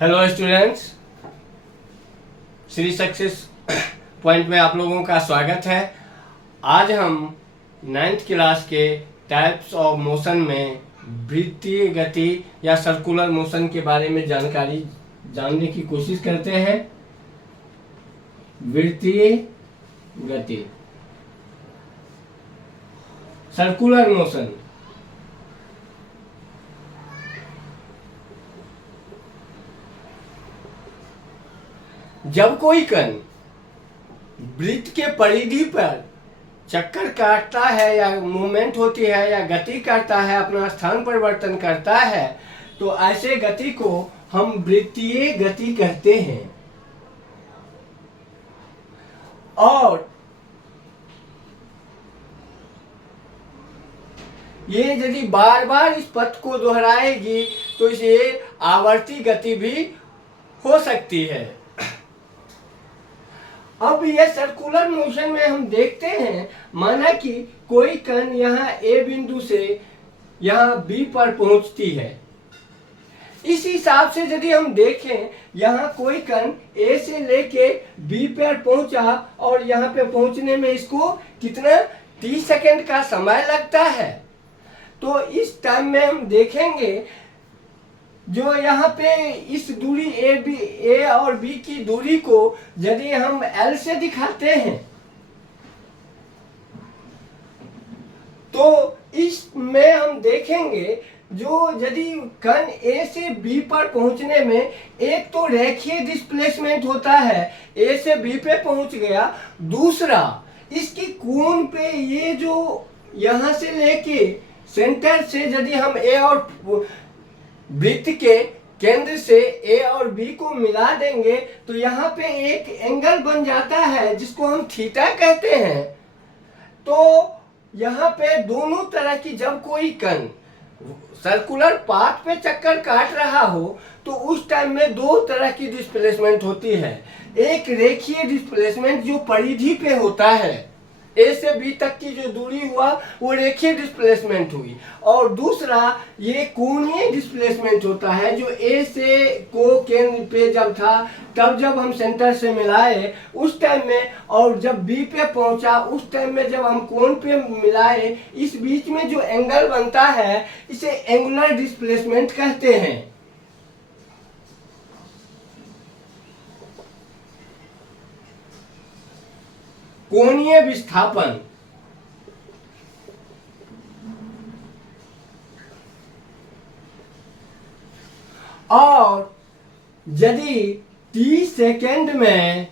Hello students, Shri success point में आप लोगों का स्वागत है। आज हम 9th क्लास के टाइप्स ऑफ मोशन में वृत्तीय गति या सर्कुलर मोशन के बारे में जानकारी जानने की कोशिश करते हैं। वृत्तीय गति, सर्कुलर मोशन। जब कोई कण वृत्त के परिधि पर चक्कर काटता है या मूवमेंट होती है या गति करता है, अपना स्थान परिवर्तन करता है, तो ऐसे गति को हम वृत्तीय गति कहते हैं। और ये यदि बार बार इस पथ को दोहराएगी तो इसे आवर्ती गति भी हो सकती है। अब ये सर्कुलर मोशन में हम देखते हैं, माना कि कोई कण यहाँ ए बिंदु से यहाँ बी पर पहुंचती है। इस हिसाब से यदि हम देखें, यहाँ कोई कण ए से लेके बी पर पहुंचा और यहाँ पे पहुंचने में इसको कितना 30 सेकंड का समय लगता है। तो इस टाइम में हम देखेंगे जो यहाँ पे इस दूरी ए और बी की दूरी को यदि हम L से दिखाते हैं तो इसमें हम देखेंगे जो यदि कण A से B पर पहुंचने में एक तो रेखीय डिस्प्लेसमेंट होता है, A से B पे पहुंच गया। दूसरा, इसकी कोण पे ये जो यहाँ से लेके सेंटर से यदि हम A और वृत्त के केंद्र से ए और बी को मिला देंगे तो यहाँ पे एक एंगल बन जाता है जिसको हम थीटा कहते हैं। तो यहाँ पे दोनों तरह की, जब कोई कण सर्कुलर पाथ पे चक्कर काट रहा हो तो उस टाइम में दो तरह की डिस्प्लेसमेंट होती है। एक रेखीय डिस्प्लेसमेंट जो परिधि पे होता है, ए से बी तक की जो दूरी हुआ वो रेखीय डिस्प्लेसमेंट हुई। और दूसरा ये कोणीय डिस्प्लेसमेंट होता है जो ए से को केंद्र पे जब था तब जब हम सेंटर से मिलाए उस टाइम में, और जब बी पे पहुंचा उस टाइम में जब हम कोण पे मिलाए, इस बीच में जो एंगल बनता है इसे एंगुलर डिस्प्लेसमेंट कहते हैं। कोणीय विस्थापन, और यदि 30 सेकेंड में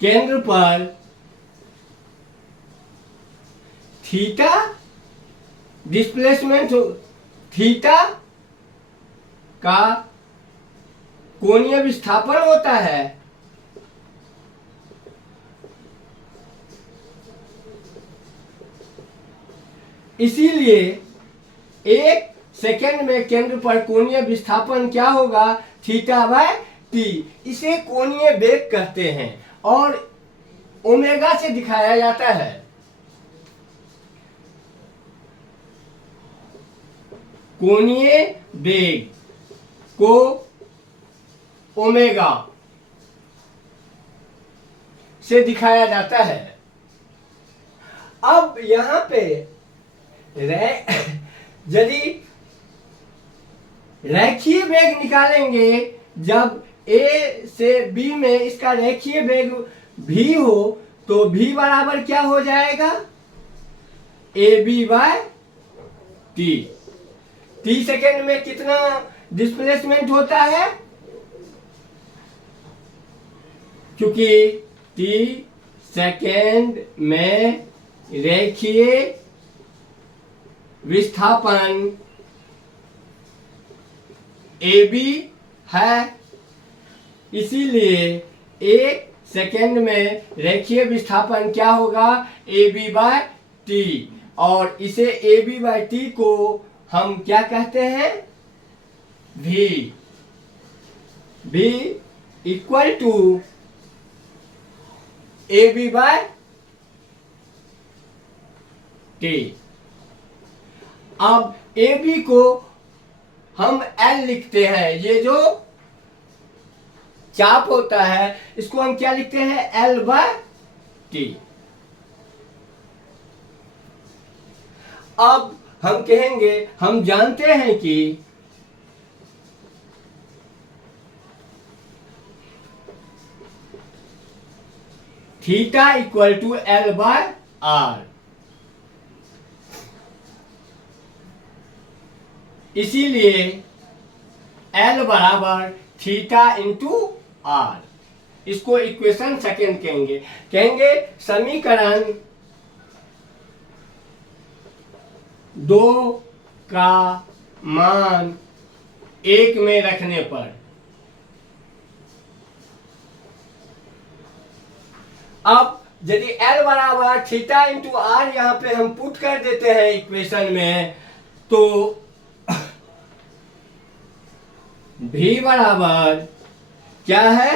केंद्र पर थीटा डिस्प्लेसमेंट थीटा का कोणीय विस्थापन होता है, इसीलिए 1 सेकेंड में केंद्र पर कोणीय विस्थापन क्या होगा, थीटा बाय टी। इसे कोणीय वेग कहते हैं और ओमेगा से दिखाया जाता है। कोणीय वेग को ओमेगा से दिखाया जाता है। अब यहां पे यदि रेखीय वेग निकालेंगे, जब ए से बी में इसका रेखीय वेग v हो तो v बराबर क्या हो जाएगा, A B by T. 30 second में कितना डिस्प्लेसमेंट होता है, क्योंकि 30 सेकेंड में रेखीय विस्थापन ए बी है, इसीलिए 1 सेकेंड में रेखीय विस्थापन क्या होगा, ए बी बाय टी। और इसे ए बी बाय टी को हम क्या कहते हैं, v। v equal to A B by T. अब ए बी को हम L लिखते हैं। ये जो चाप होता है इसको हम क्या लिखते हैं, L/T। अब हम कहेंगे, हम जानते हैं कि थीटा इक्वल टू L/R। इसीलिए L बराबर थीटा इंटू R। इसको इक्वेशन सेकेंड कहेंगे समीकरण 2 का मान 1 में रखने पर अब यदि L बराबर थीटा इंटू R यहां पे हम पुट कर देते हैं इक्वेशन में, तो V बराबर क्या है,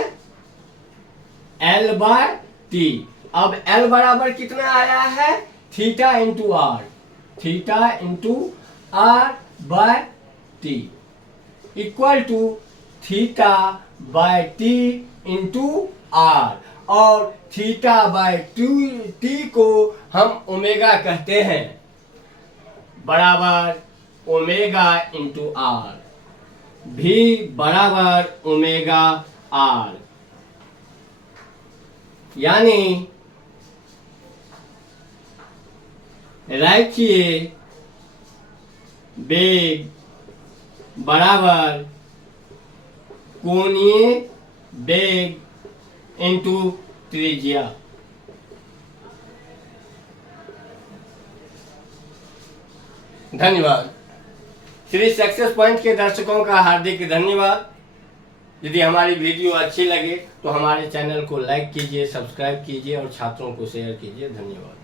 L/T। अब L बराबर कितना आया है, theta into R, theta into R/T equal to theta by T into R। और थीटा बाय टी को हम ओमेगा कहते हैं, बराबर ओमेगा इंटू R। भी बराबर ओमेगा R, यानी रैखिए वेग बराबर कोणीय वेग इंटू त्रिज्या। धन्यवाद। श्री सक्सेस पॉइंट के दर्शकों का हार्दिक धन्यवाद। यदि हमारी वीडियो अच्छी लगे तो हमारे चैनल को लाइक कीजिए, सब्सक्राइब कीजिए और छात्रों को शेयर कीजिए। धन्यवाद।